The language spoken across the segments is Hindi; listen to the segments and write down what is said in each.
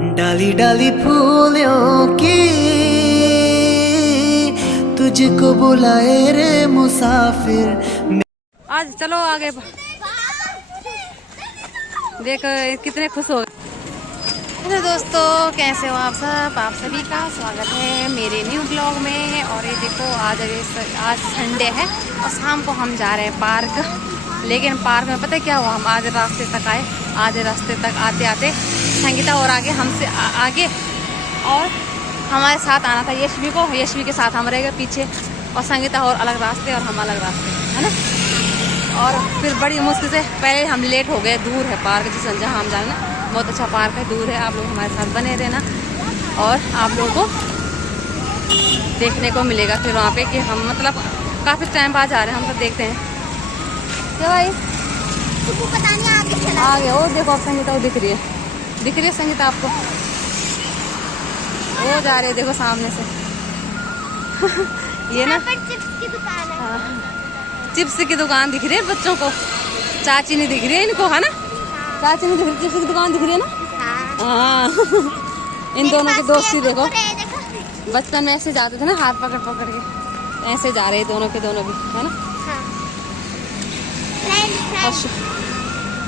डाली डाली फूलों की तुझको बुलाए रे मुसाफिर। आज चलो आगे देख कितने खुश हो गए। हेलो दोस्तों, कैसे हो आप सब? आप सभी का स्वागत है मेरे न्यू ब्लॉग में। और ये देखो आज संडे है और शाम को हम जा रहे हैं पार्क। लेकिन पार्क में पता है क्या हुआ, हम आज रास्ते तक आए, आधे रास्ते तक आते आते संगीता और आगे हमसे आगे और हमारे साथ आना था यशवी को। यशवी के साथ हम रह गए पीछे और संगीता और अलग रास्ते और हम अलग रास्ते, है ना। और फिर बड़ी मुश्किल से पहले हम लेट हो गए। दूर है पार्क जहाँ हम जाना, बहुत अच्छा पार्क है, दूर है। आप लोग हमारे साथ बने रहना और आप लोगों को देखने को मिलेगा फिर वहाँ पे कि हम मतलब काफ़ी टाइम बाद जा रहे हैं हम। तो देखते हैं क्या भाई, पता नहीं आगे वो देखो अब संगीता वो दिख रही है संगीता आपको, वो जा रही है देखो सामने से। ये ना चिप्स की दुकान है। हाँ, चिप्स की दुकान दिख रही है बच्चों को। चाची नहीं दिख रही है इनको, है ना। चाची नहीं दिख रही, चिप्स की दुकान दिख रही है ना। हाँ इन दोनों की दोस्ती देखो। बचपन में ऐसे जाते थे ना, हाथ पकड़ पकड़ के ऐसे जा रहे दोनों के दोनों भी, है ना।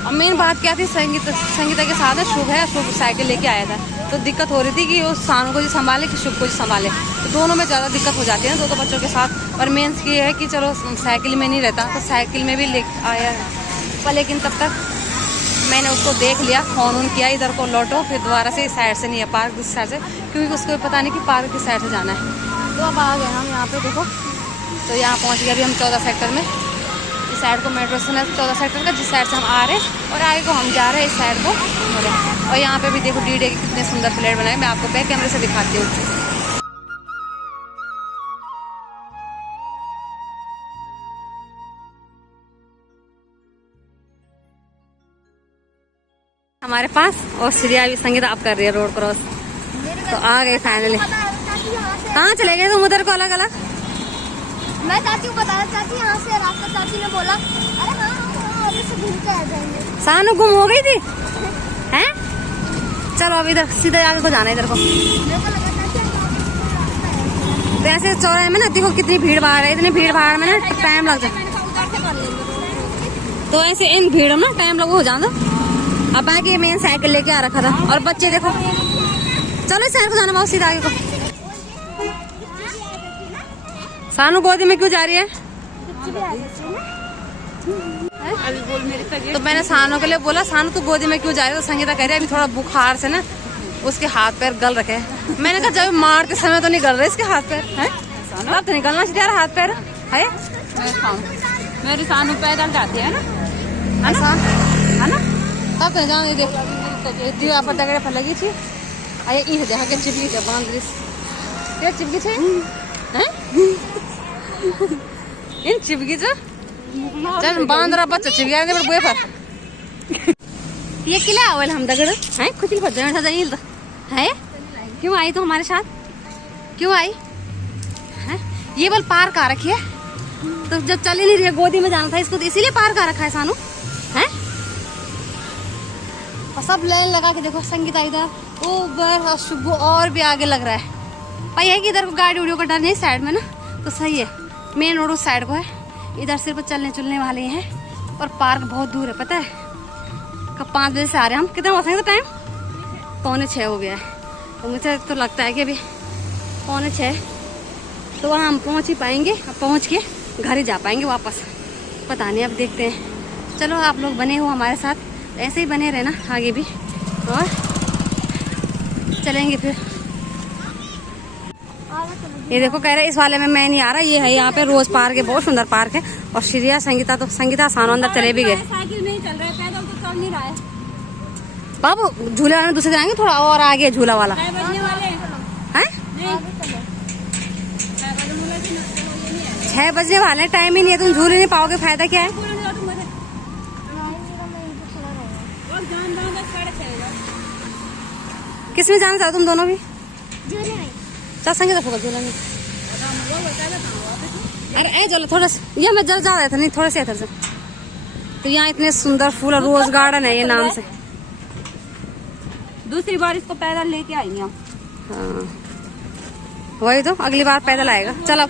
और मेन बात क्या थी, संगीता के साथ शुभ है, शुभ साइकिल लेके आया था। तो दिक्कत हो रही थी कि वो सानू को जी संभाले कि शुभ को जी संभाले, तो दोनों में ज़्यादा दिक्कत हो जाती है ना, दो बच्चों के साथ। और मेन ये है कि चलो साइकिल में नहीं रहता तो साइकिल में भी ले आया पर, लेकिन तब तक मैंने उसको देख लिया, फ़ोन ऑन किया इधर को लौटो, फिर दोबारा से इस साइड से नहीं है पार्क, दूसरी साइड से, क्योंकि उसको पता नहीं कि पार्क किस साइड से जाना है। तो अब आ गए हम यहाँ पे देखो। तो यहाँ पहुँच गए अभी हम 14 सेक्टर में। इस साइड को मेट्रो स्टेशन है 14 सेक्टर का, जिस साइड से हम आ रहे हैं, और आगे को हम जा रहे हैं इस साइड को। और यहाँ पे भी देखो डी-डे के कितने सुंदर प्लेट बनाए, मैं आपको बैक कैमरे से दिखाती हूँ। हमारे पास और श्रिया भी संगीता आप कर रही है रोड क्रॉस। तो आ गए फाइनली। कहाँ चले गए तुम उधर को अलग अलग? मैं चाची को बताया, चाची यहाँ से रास्ता, चाची ने बोला अरे हाँ से घूम के आ जाएंगे। सानू गुम हो गई थी हैं? चलो अब इधर सीधे आगे को जाना है इधर को। तो ऐसे चौराहे में ना देखो कितनी भीड़ भाड़ है, इतनी भीड़ भाड़ में ना टाइम लग जाए। तो ऐसे इन भीड़ में ना टाइम लग हो जाना। अब बाकी मेन साइकिल लेके आ रखा था और बच्चे देखो। चलो इस साइड को जाना बहुत सीधा आगे को। सानू गोदी में क्यों जा रही है? तो मैंने सानू के लिए बोला सानू तू गोदी में क्यों जा रही है? तो संगीता कह रही है अभी थोड़ा बुखार से ना उसके हाथ पैर गल रखे हैं। मैंने कहा जब मारते समय तो नहीं गल रहे इसके हाथ पैर हैं, अब तो निकलना चाहिए यार हाथ पैर है। मेरी सानू पैदल जाती है ना तब तो जाने दे दीवा पर दगड़े पर लगी थी। आये ई देखा के चिपकी के बांध रही क्या चिपकी छे हैं? इन चिपकी जो चल बांध रहा बच्चा चिपकी दे पर बुए पर। ये किला आवल हम दगड़ हैं खुद ही भज बैठा जाइए तो है। क्यों आई तो हमारे साथ क्यों आई है? ये बल पार्क आ रखी है तो जब चल ही नहीं रही है, गोदी में जाना था इसको, तो इसीलिए पार्क आ रखा है सानू है। और सब लाइन लगा के देखो संगीता इधर ऊबर और शुभ और भी आगे लग रहा है। भाई है कि इधर को गाड़ी उड़ियों का डर नहीं साइड में ना, तो सही है। मेन रोड उस साइड को है, इधर सिर्फ चलने चुलने वाले हैं। और पार्क बहुत दूर है पता है। कब 5 बजे से आ रहे हैं हम, कितना हो सकता टाइम? 5:45 हो गया है। तो मुझे तो लगता है कि अभी 5:45 तो वहाँ हम पहुँच ही पाएंगे। अब पहुँच के घर ही जा पाएंगे वापस, पता नहीं अब देखते हैं। चलो आप लोग बने हो हमारे साथ, ऐसे ही बने रहना आगे भी, और चलेंगे फिर। ये देखो कह रहे इस वाले में मैं नहीं आ रहा, ये है यहाँ पे रोज पार्क है, बहुत सुंदर पार्क है। और श्रिया संगीता सानू अंदर चले भी गए। साइकिल नहीं चल रहा है, पैदल तो चल नहीं रहा है बाबू। झूले वाले दूसरे जाएंगे, थोड़ा और आगे झूला वाला है। 6 बजने वाले, टाइम ही नहीं है, तुम झूले नहीं पाओगे, फायदा क्या है? किस में जाना चाहो तुम दोनों भी? चल संगीता फोकस झूला नहीं। अरे ए चलो थोड़ा सा ये मैं जल जा रहा था नहीं थोड़े से इधर से। तो यहाँ इतने सुंदर फूल और रोज गार्डन है ये नाम से। दूसरी बार इसको पैदल लेके आएंगे हम। हाँ वही तो, अगली बार पैदल आएगा। चलो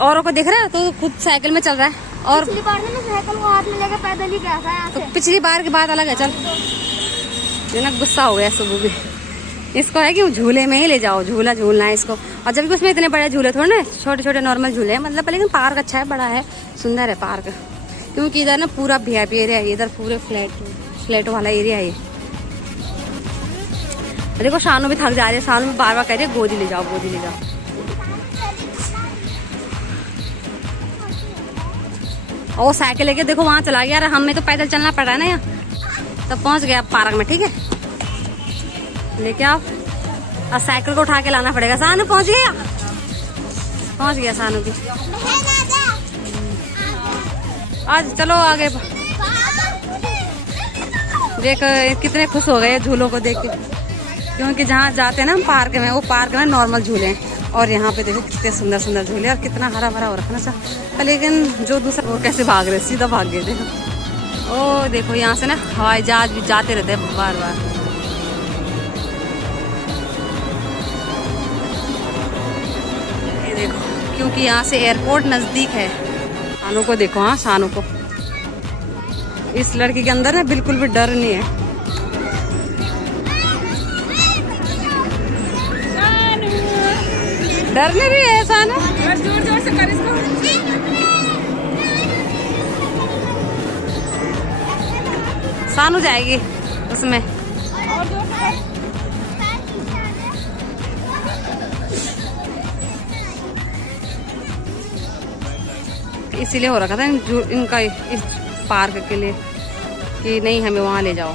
औरों को दिख रहा है तो खुद साइकिल में चल रहा है। और पिछली बार ना साइकिल को हाथ में लेके पैदल ही गया था यहाँ तो से। पिछली बार की बात अलग है। चल ये ना गुस्सा हो गया सुबह भी। इसको है कि झूले में ही ले जाओ, झूला झूलना है इसको। और जबकि उसमें इतने बड़े झूले थोड़े ना, छोटे छोटे नॉर्मल झूले हैं मतलब। लेकिन पार्क अच्छा है, बड़ा है, सुंदर है पार्क। क्योंकि इधर ना पूरा VIP एरिया है, इधर पूरे फ्लैट वाला एरिया है। देखो शानू भी थक जा रही है, शानू भी बार बार कह रही है गोदी ले जाओ, गोदी ले जाओ। और वो साइकिल लेके देखो वहां चला गया। हमें तो पैदल चलना पड़ रहा है ना यहाँ, तब पहुंच गया पार्क में। ठीक है लेके आओ। और साइकिल को उठा के लाना पड़ेगा। शानू पहुंच गया, पहुंच गया शानू भी। आज चलो आगे। देख कितने खुश हो गए झूलों को देख के। क्योंकि जहाँ जाते हैं ना हम पार्क में, वो पार्क में नॉर्मल झूले हैं। और यहाँ पे देखो कितने सुंदर सुंदर झूले और कितना हरा भरा हो रखा ना। लेकिन जो दूसरा वो कैसे भाग रहे, सीधा भाग गए। देखो ओ देखो यहाँ से ना हवाई जहाज भी जाते रहते हैं बार बार। ये देखो क्योंकि यहाँ से एयरपोर्ट नजदीक है। शानू को देखो, हाँ शानू को। इस लड़की के अंदर ना बिल्कुल भी डर नहीं है। डरने भी है शानू। जोर जोर से कर इसको। शानू जाएगी उसमें। इसीलिए हो रखा था इनका इस पार्क के लिए कि नहीं हमें वहां ले जाओ।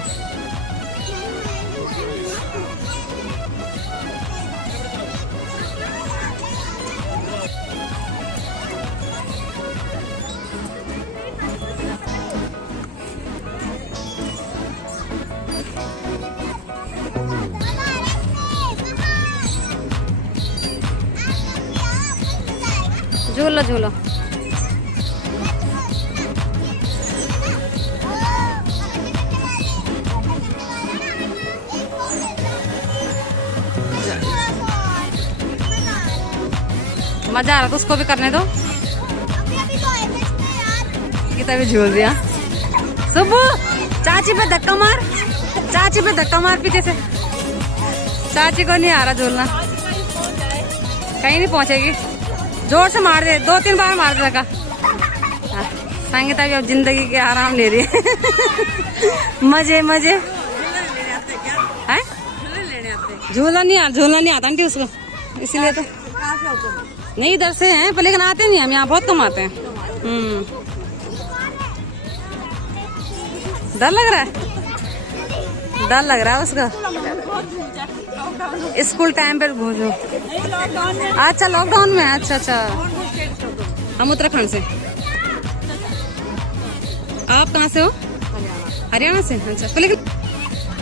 झूलो झूलो। मजा आ रहा था, उसको भी करने दो। कितना भी झूल दिया। सुबह चाची पे धक्का मार, चाची पे धक्का मार पीछे से। चाची को नहीं आ रहा झूलना, कहीं नहीं पहुंचेगी। जोर से मार दे, 2-3 बार मार देगा। संगीता भी अब जिंदगी के आराम ले रही है। मजे मजे है। झूला नहीं आता आंटी उसको, इसीलिए तो नहीं इधर से हैं पर, लेकिन आते नहीं हम यहाँ, बहुत कम आते हैं। डर लग रहा है, डर लग रहा है उसका। स्कूल टाइम पे घूमो। अच्छा लॉकडाउन में। अच्छा हम उत्तराखंड से। आप कहाँ से हो? हरियाणा से। अच्छा तो लेकिन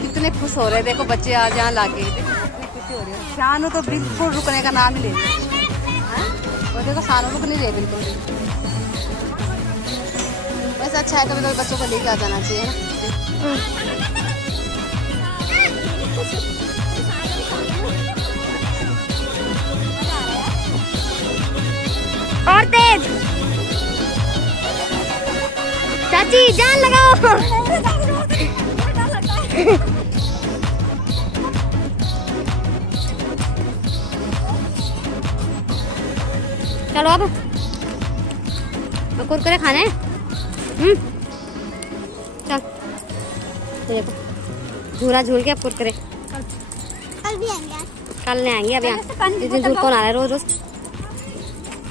कितने खुश हो रहे हैं देखो बच्चे आज यहाँ लाके। खुशी हो रही है। शानू तो बिल्कुल रुकने का नाम ही ले रही है। वो देखो शानू रुक नहीं रही बिल्कुल भी। वैसे अच्छा है, कभी कभी बच्चों को लेके आ जाना चाहिए ना। और तेज चाची जान लगाओ। चलो अब कुरकुरे खाने हैं। चल देखो झूला झूल के अब कुरकुरे कल भी आएंगे। कल नहीं आएंगे। अब यहाँ इस दिन झूल कौन आ रहा है? रोज रोज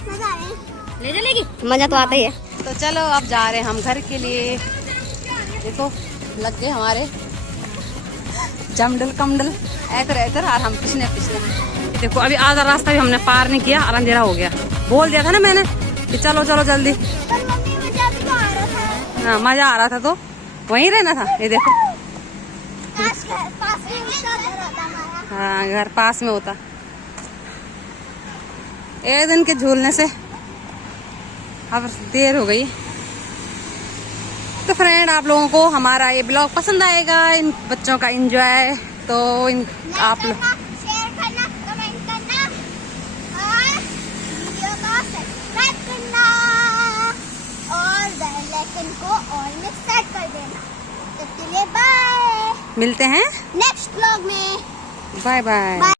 मजा आ रहा है। ले चलेगी, मजा तो आता ही है। तो चलो अब जा रहे हैं हम घर के लिए। देखो लग गए हमारे जमडल कमडल ऐतर और हम पिछले देखो अभी आधा रास्ता भी हमने पार नहीं किया और अंधेरा हो गया। बोल दिया था ना मैंने कि चलो चलो जल्दी। कल मम्मी मजा भी तो आ रहा था। हाँ मजा आ रहा था तो वहीं रहना था। ये देखो पास में उसका घर होता हमारा। हाँ घर पास में होता। एक दिन के झूलने से अब देर हो गई। तो फ्रेंड, आप लोगों को हमारा ये ब्लॉग पसंद आएगा, इन बच्चों का एंजॉय, तो आप लोग शेयर करना, कमेंट करना और वीडियो को सब्सक्राइब करना और बेल आइकन को ऑल में सेट कर देना। तब के लिए बाय, मिलते हैं नेक्स्ट व्लॉग में। Bye bye.